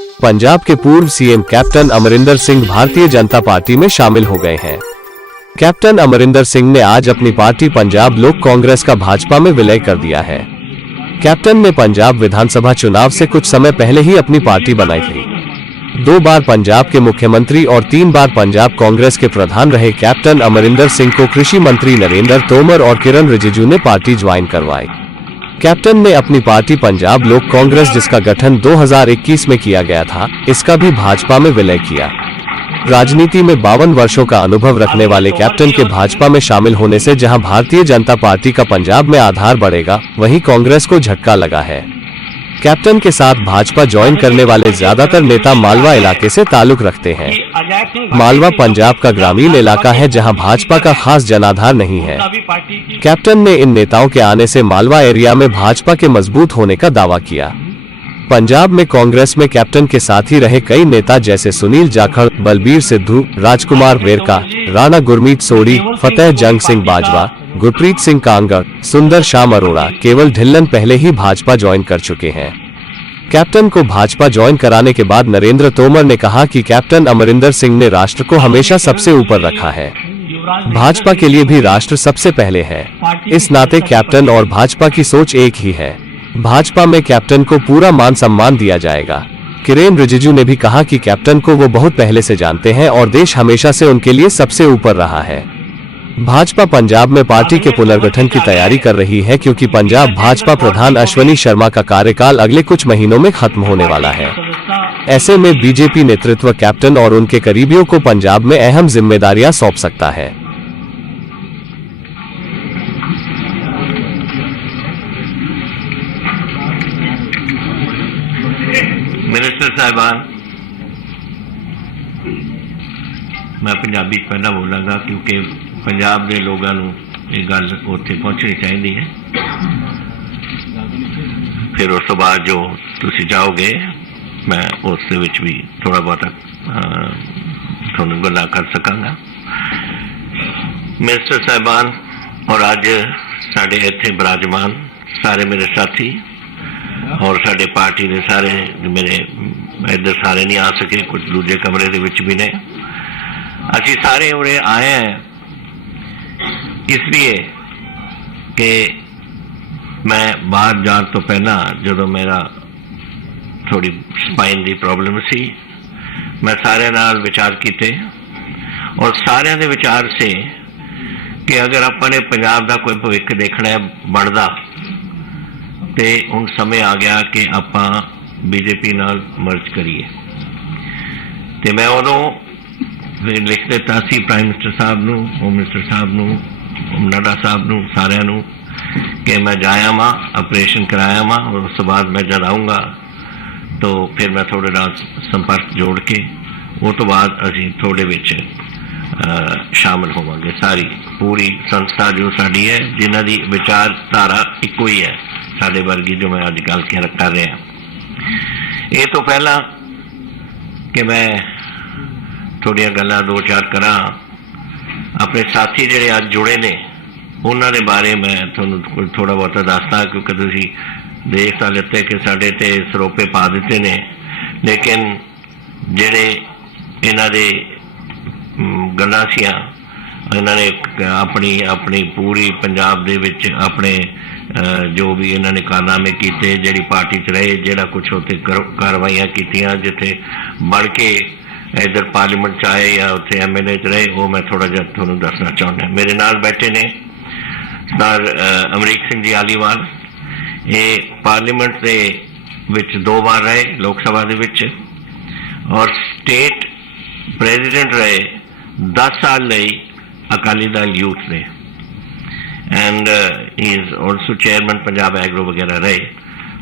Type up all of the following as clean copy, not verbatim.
पंजाब के पूर्व CM captain Amarinder सिंह भारतीय जनता पार्टी में शामिल हो गए हैं। कैप्टन अमरिंदर सिंह ने आज अपनी पार्टी पंजाब लोक कांग्रेस का भाजपा में विलय कर दिया है। कैप्टन ने पंजाब विधानसभा चुनाव से कुछ समय पहले ही अपनी पार्टी बनाई थी। 2 बार पंजाब के मुख्यमंत्री और 3 बार पंजाब कांग्रेस के प्रधान रहे कैप्टन अमरिंदर सिंह को कृषि मंत्री नरेंद्र तोमर और किरण रिजिजू ने पार्टी ज्वाइन करवाई। कैप्टन ने अपनी पार्टी पंजाब लोक कांग्रेस, जिसका गठन 2021 में किया गया था, इसका भी भाजपा में विलय किया। राजनीति में 52 वर्षों का अनुभव रखने वाले कैप्टन के भाजपा में शामिल होने से जहां भारतीय जनता पार्टी का पंजाब में आधार बढ़ेगा, वहीं कांग्रेस को झटका लगा है। कैप्टन के साथ भाजपा ज्वाइन करने वाले ज्यादातर नेता मालवा इलाके से ताल्लुक रखते हैं। मालवा पंजाब का ग्रामीण इलाका है जहां भाजपा का खास जनाधार नहीं है। कैप्टन ने इन नेताओं के आने से मालवा एरिया में भाजपा के मजबूत होने का दावा किया। पंजाब में कांग्रेस में कैप्टन के साथ ही रहे कई नेता जैसे सुनील जाखड़, बलबीर सिद्धू, राजकुमार वेरका, राणा गुरमीत सोढ़ी, फतेह जंग सिंह बाजवा, गुरप्रीत सिंह कांगड़, सुंदर श्याम अरोड़ा, केवल ढिल्लन पहले ही भाजपा ज्वाइन कर चुके हैं। कैप्टन को भाजपा ज्वाइन कराने के बाद नरेंद्र तोमर ने कहा कि कैप्टन अमरिंदर सिंह ने राष्ट्र को हमेशा सबसे ऊपर रखा है। भाजपा के लिए भी राष्ट्र सबसे पहले है। इस नाते कैप्टन और भाजपा की सोच एक ही है। भाजपा में कैप्टन को पूरा मान सम्मान दिया जाएगा। किरेन रिजिजू ने भी कहा कि कैप्टन को वो बहुत पहले से जानते हैं और देश हमेशा से उनके लिए सबसे ऊपर रहा है। भाजपा पंजाब में पार्टी के पुनर्गठन की तैयारी कर रही है, क्योंकि पंजाब भाजपा प्रधान अश्वनी शर्मा का कार्यकाल अगले कुछ महीनों में खत्म होने वाला है। ऐसे में बीजेपी नेतृत्व कैप्टन और उनके करीबियों को पंजाब में अहम जिम्मेदारियां सौंप सकता है। मिनिस्टर साहिबान, मैं पंजाबी पहला बोलांगा क्योंकि पंजाब के लोगों को ये गल उत्थे पहुँचनी चाहिए है। फिर उस तो बाद जो तुसी जाओगे मैं उस भी थोड़ा बहुत थोड़ी गल्लां कर सकांगा। मिनिस्टर साहिबान और अज साडे इत्थे विराजमान सारे मेरे साथी और साडे पार्टी के सारे मेरे इधर सारे नहीं आ सके, कुछ दूजे कमरे दे विच भी ने। असी सारे उरे आए हैं इसलिए कि मैं बाहर जाने तो पहला जो मेरा थोड़ी स्पाइन की प्रॉब्लम सी, मैं सारे नाल विचार किए और सारे दे विचार से कि अगर अपने पंजाब का कोई भविष्य देखना है बनता तो हुण समय आ गया कि आपां बीजेपी नाल मर्ज करिए। तो मैं उदों लिख दिता सी प्राइम मिनिस्टर साहब नूं, होम मिनिस्टर साहब नूं, नाडा साहब नूं, सारिਆਂ नूं कि मैं जाया वां, ऑपरेशन कराया वां और उस बाद मैं जब आऊँगा तो फिर मैं थोड़े नाल संपर्क जोड़ के वो तो बाद असीं थोड़े विच शामिल होवांगे। सारी पूरी संस्था जो साडी है जिन्हां दी विचारधारा इक्को ही है साडे वर्गी जो मैं अज गल कर रहा। ये तो पहला कि मैं थोड़िया गल्लां 2-4 करा अपने साथी जिहड़े अज जुड़े ने उन्हां दे बारे मैं तुहानूं थोड़ा बहुत दसदा, क्योंकि तुसीं देख तां लिते कि साडे ते सरोपे पा दिते ने, लेकिन जिहड़े इन्हां दे गल्लां सीआं इन्हां ने अपनी अपनी पूरी पंजाब दे विच अपने जो भी इन्होंने कारनामे किए, जिहड़ी पार्टी च रहे, जिहड़ा कुछ उत्थे कार्रवाइयां कीतियां, जिथे बढ़ के इधर पार्लीमेंट च आए या उत्थे MLA च रहे, वो मैं थोड़ा जिहा तुहानूं दसना चाहुंदा। मेरे नाल बैठे ने सरदार अमरीक सिंह जी आलीवाल, ये पार्लीमेंट दे विच 2 बार रहे लोक सभा दे विच और स्टेट प्रेजिडेंट रहे 10 साल लई अकाली दल यूथ ने, and he is also chairman Punjab एग्रो वगैरह रहे।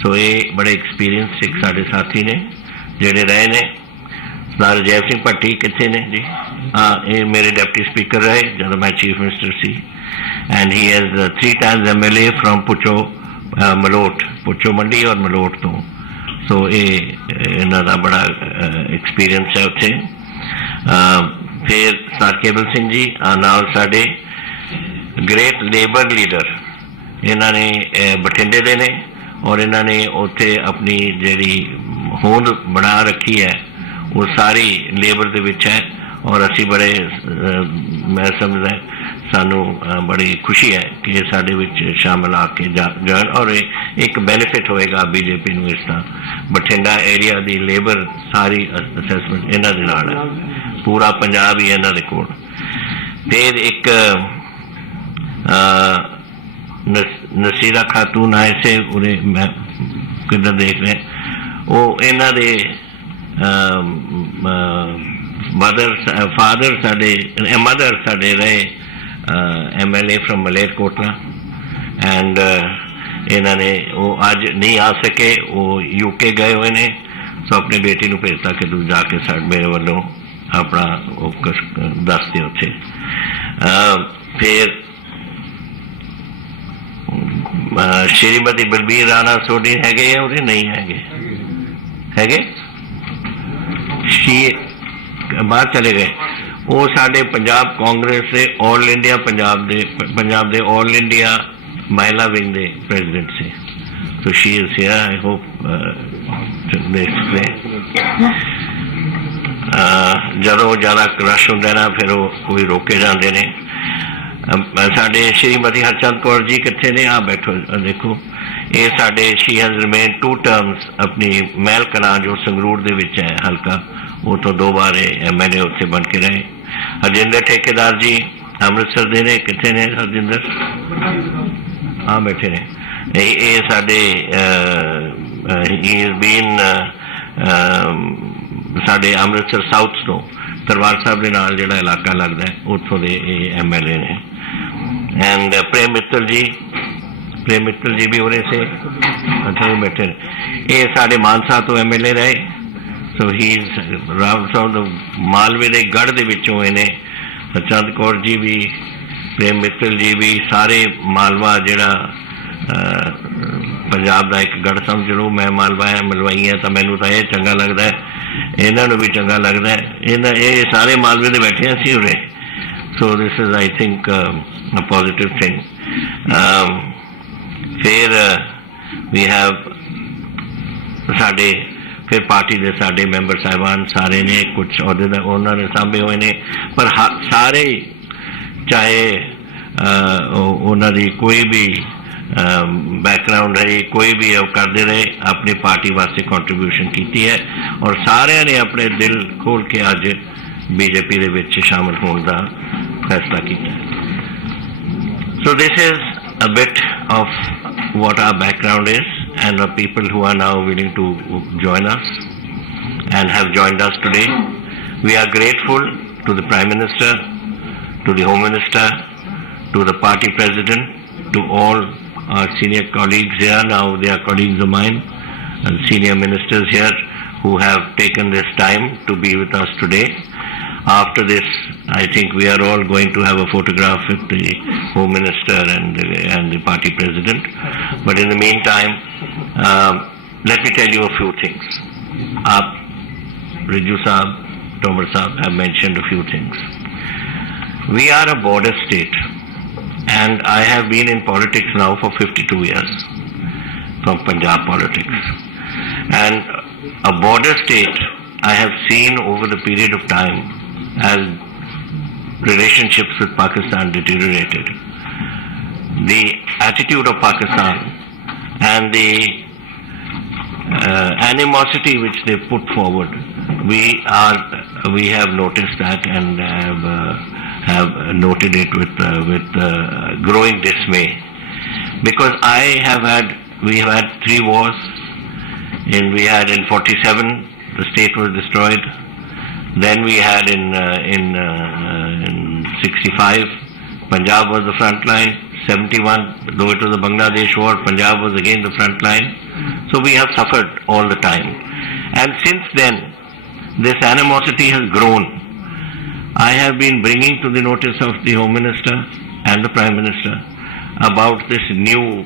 सो ये बड़े एक्सपीरियंस सिख साढ़े साथी ने जेडे रहे ने। सरदार जय सिंह भट्टी कितने ने जी? हाँ, ये मेरे डिप्टी स्पीकर रहे जब मैं चीफ मिनिस्टर सी, and he has 3 times MLA from Bucho Malout, Bucho Mandi और मलोट तो। सो ये इन्हों का बड़ा एक्सपीरियंस है उत्थे। फिर सरदार केवल सिंह जी नाल साडे ग्रेट लेबर लीडर, इन्होंने बठिंडे दे ने और इन्होंने उत्थे अपनी जिहड़ी होंद बना रखी है वो सारी लेबर दे विच है और असी बड़े मैं समझदा सानू बड़ी खुशी है कि साडे विच शामिल आके जान और एक बेनिफिट होएगा बीजेपी नूं इस तरह बठिंडा एरिया दी लेबर सारी असैसमेंट इन्हां दे नाल है पूरा पंजाब ही इन्हां दे कोल फिर एक नसीरा खातून आए से उरे मैं किधर देख रहे वो इन्हां दे फादर साडे रहे MLA फ्रॉम मलेरकोटला एंड इन्होंने वो अज नहीं आ सके वो UK गए हुए ने सो अपनी बेटी को भेजता कि तू जाके मेरे वालों अपना दस दे उत्थे फिर श्रीमती बलबीर राणा सोनी हैगे या उरे नहीं हैगे बाहर चले गए वो साडे पंजाब कांग्रेस से all India Punjab they all India महिला विंग दे प्रेसिडेंट से तो she is here I hope जदों ज़्यादा क्रश होंदा ना फिर वो कोई रोके जाते ने साडे श्रीमती हरचंद कौर जी कितने ने आ बैठो देखो ये साडे शी हैज रिमेन 2 टर्म्स अपनी महल कलां जो संगरूर दे विच है हल्का वो तो 2 बार MLA उत्थे बन के रहे हरजिंदर ठेकेदार जी अमृतसर दे ने कितने ने हरजिंदर हाँ बैठे ने ये साडे ही इज बीन साडे अमृतसर साउथ तो दरबार साहब के नाल जिहड़ा इलाका लगता है उत्थों दे MLA ने एंड प्रेम मित्तल जी भी उरे से अच्छा वो बैठे ये साडे मानसा तो MLA रहे सो ही मालवे के गढ़ दे विचों इन्हें हरचंद कौर जी भी प्रेम मित्तल जी भी सारे मालवा जिहड़ा पंजाब का एक गढ़ समझ लो मैं मालवा है मलवाई है तो मैनू तो यह चंगा लगता है इन्हों भी चंगा लगता है ये सारे मालवे दे बैठे हैं सी उरे so this is I think a positive thing फिर वी हैव साडे फिर पार्टी के साडे मैंबर साहिबान सारे ने कुछ अहदे उन्होंने सांभे हुए ने पर सारे चाहे उन्होंने कोई भी बैकग्राउंड रही कोई भी करते रहे अपनी पार्टी वास्ते कंट्रीब्यूशन की है और सारे ने अपने दिल खोल के अज बीजेपी दे विच शामिल होने का फैसला किया so this is a bit of what our background is and the people who are now willing to join us and have joined us today. We are grateful to the Prime Minister, to the Home Minister, to the party president, to all our senior colleagues here. Now they are colleagues of mine and senior ministers here who have taken this time to be with us today. After this, I think we are all going to have a photograph with the Home Minister and the party president. But in the meantime, let me tell you a few things. Riju Saab, Tomar Saab have mentioned a few things. We are a border state, and I have been in politics now for 52 years, from Punjab politics. And a border state, I have seen over the period of time as relationships with Pakistan deteriorated. The attitude of Pakistan and the animosity which they put forward, we have noticed that and have noted it with growing dismay, because we have had 3 wars. We had in 47 the state was destroyed. Then we had in 65 Punjab was the front line. 71, though it was a Bangladesh war, Punjab was again the front line. So we have suffered all the time. And since then, this animosity has grown. I have been bringing to the notice of the Home Minister and the Prime Minister about this new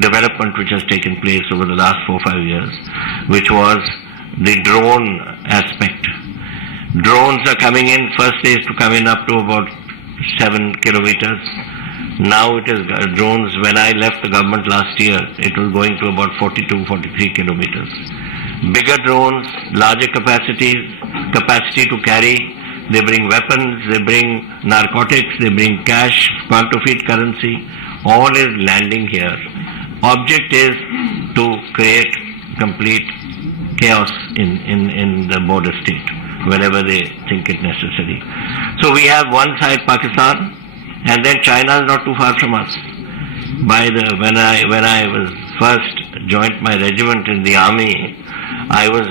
development which has taken place over the last 4-5 years, which was the drone aspect. Drones are coming in. First they used to come in up to about 7 kilometers. Now it is drones. When I left the government last year, it was going to about 42, 43 kilometers. bigger drones, larger capacity to carry. They bring weapons, they bring narcotics, they bring cash, counterfeit currency. All is landing here. Object is to create complete chaos in the border state wherever they think it necessary. So we have one side Pakistan, and then China is not too far from us. When I was first joined my regiment in the army, I was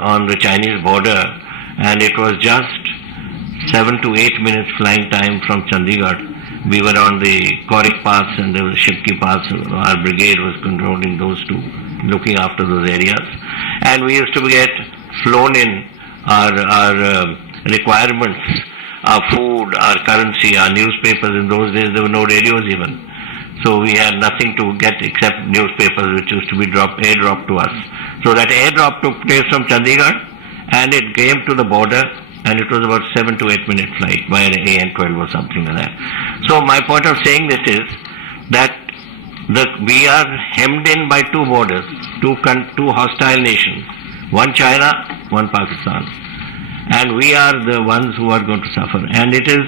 on the Chinese border, and it was just 7 to 8 minutes flying time from Chandigarh. We were on the Korik Pass and there was Shipki Pass. Our brigade was controlling those two, looking after those areas. And we used to get flown in our requirements, our food, our currency, our newspapers. In those days there were no radios even. So we had nothing to get except newspapers, which used to be airdropped to us. So that airdrop took place from Chandigarh, and it came to the border, and it was about 7 to 8 minute flight by an AN-12 or something like that. So my point of saying this is that we are hemmed in by two borders, two hostile nations, one China, one Pakistan. And we are the ones who are going to suffer. And it is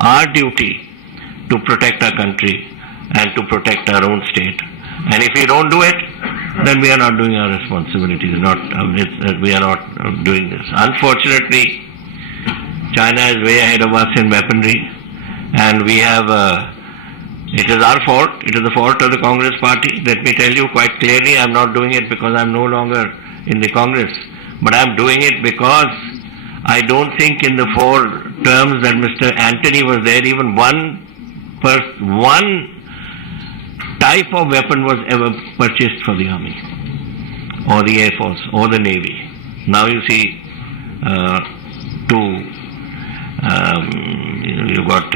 our duty to protect our country and to protect our own state. And if we don't do it, then we are not doing our responsibilities. We are not doing this. Unfortunately, China is way ahead of us in weaponry, and we have, it is our fault, it is the fault of the Congress party. Let me tell you quite clearly, I am not doing it because I am no longer in the Congress, but I am doing it because I don't think in the 4 terms that Mr. Antony was there, even one type of weapon was ever purchased for the army, or the Air Force, or the Navy. Now you see, you've got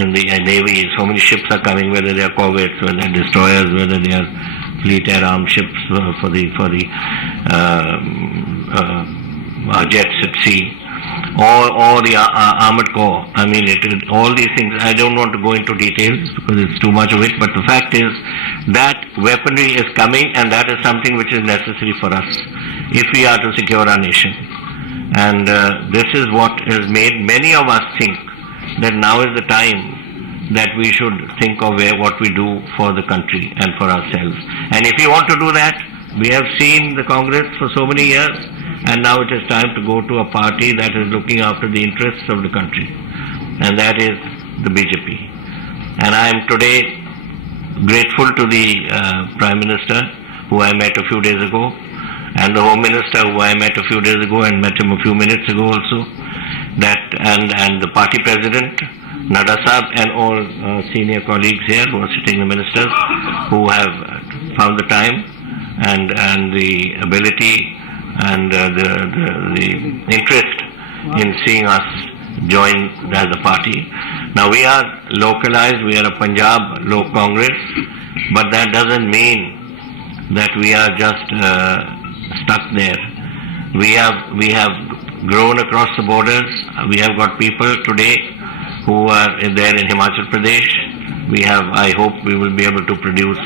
in the Navy, so many ships are coming, whether they are corvettes, whether they are destroyers, whether they are fleet air armed ships for the jets at sea, or the armored corps. I mean, all these things, I don't want to go into details because it's too much of it, but the fact is that weaponry is coming, and that is something which is necessary for us if we are to secure our nation. And this is what has made many of us think that now is the time that we should think of what we do for the country and for ourselves. And if you want to do that, we have seen the Congress for so many years, and now it is time to go to a party that is looking after the interests of the country, and that is the BJP. And I am today grateful to the Prime Minister, who I met a few days ago, and the Home Minister, who I met a few days ago and met him a few minutes ago also, and the party President, Nadda Sahab, and all senior colleagues here who are sitting, the ministers, who have found the time and the ability and the interest in seeing us join as a party. Now we are localized, we are a Punjab Lok Congress, but that doesn't mean that we are just stuck there. We have grown across the borders. We have got people today who are there in Himachal Pradesh. I hope we will be able to produce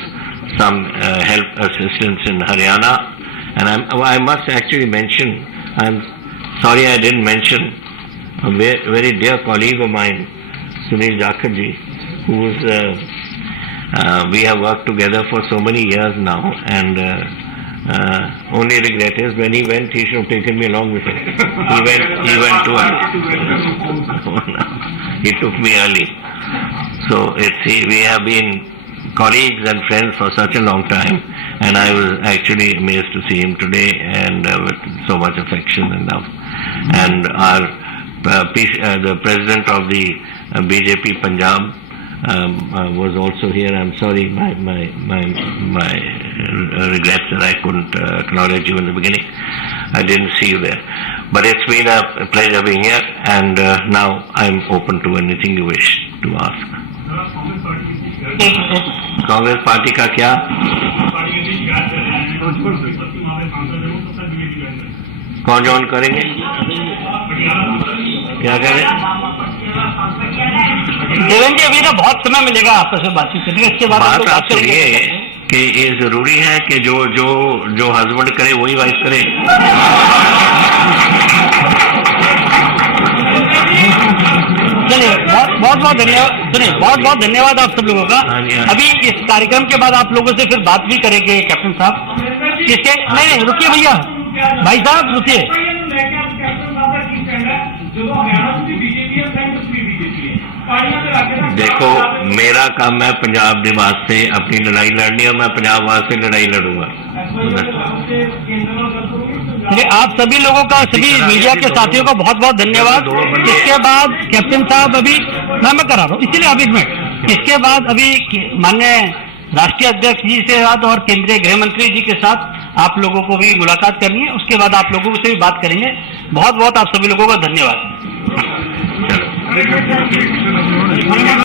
some help assistance in Haryana. And I must actually mention, I'm sorry I didn't mention a very dear colleague of mine, Sunil Jakharji, we have worked together for so many years now, and only regret is when he went, he should have taken me along with him. He went to us. He took me early. So we have been colleagues and friends for such a long time, and I was actually amazed to see him today, and with so much affection and love. And the president of the BJP Punjab was also here. I'm sorry, my regrets that I couldn't acknowledge you in the beginning. I didn't see you there. But it's been a pleasure being here, and now I'm open to anything you wish to ask. Congress पार्टी का क्या? कौन ज्वाइन करेंगे? क्या करें? देवेंद्र जी, अभी ना बहुत समय मिलेगा आपस में बातचीत करने, इसके बाद बात आप सुनिए कि ये जरूरी है कि जो जो जो हस्बैंड करे वही वाइफ करे। चलिए, बहुत बहुत धन्यवाद। सुनिए, बहुत बहुत धन्यवाद आप सब लोगों का। हाँ जी, हाँ। अभी इस कार्यक्रम के बाद आप लोगों से फिर बात भी करेंगे कैप्टन साहब। इसके नहीं, रुकिए भैया, भाई साहब रुकिए। देखो, मेरा काम है पंजाब के वास्ते अपनी लड़ाई लड़नी और मैं पंजाब वास्ते लड़ाई लड़ूंगा। आप सभी लोगों का, सभी मीडिया के साथियों का बहुत बहुत धन्यवाद। इसके बाद कैप्टन साहब अभी मैं करा रहा हूँ, इसीलिए आप 1 मिनट। इसके बाद अभी माननीय राष्ट्रीय अध्यक्ष जी से साथ और केंद्रीय गृह मंत्री जी के साथ आप लोगों को भी मुलाकात करनी है। उसके बाद आप लोगों से भी बात करेंगे। बहुत बहुत आप सभी लोगों का धन्यवाद। चलो।